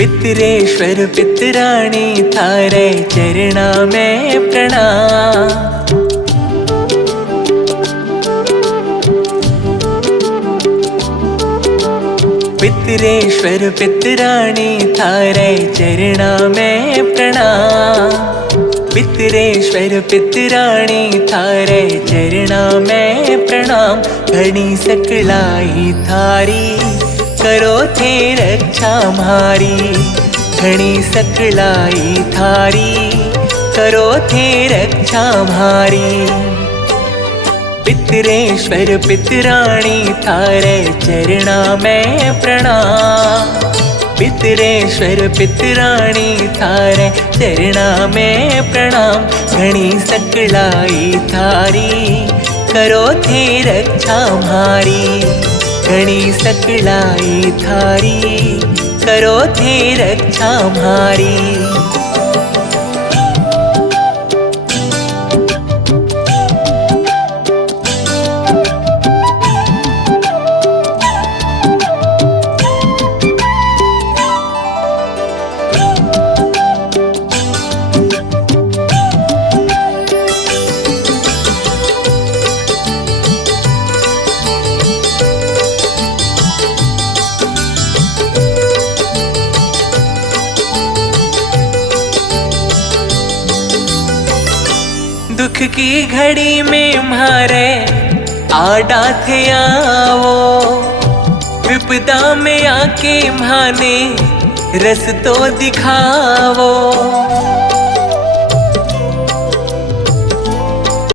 पितरेश्वर पितराणी थारे चरणा में प्रणाम। पितरेश्वर पितराणी थारे चरणा में प्रणाम। पितरेश्वर पितराणी थारे चरणा में प्रणाम। घणी सकलाई थारी करो थे रक्षा म्हारी। घणी सकलाई थारी करो थे रक्षा म्हारी। पितरेश्वर पितराणी थारे चरणा में प्रणाम। पितरेश्वर पितराणी थारे चरणा में प्रणाम। घणी सकलाई थारी करो थे रक्षा म्हारी। घणी सकलाई थारी करो थे रक्षा म्हारी। दुख की घड़ी में म्हारे आडा थे आवो। विपदा में आके म्हाने रस तो दिखावो।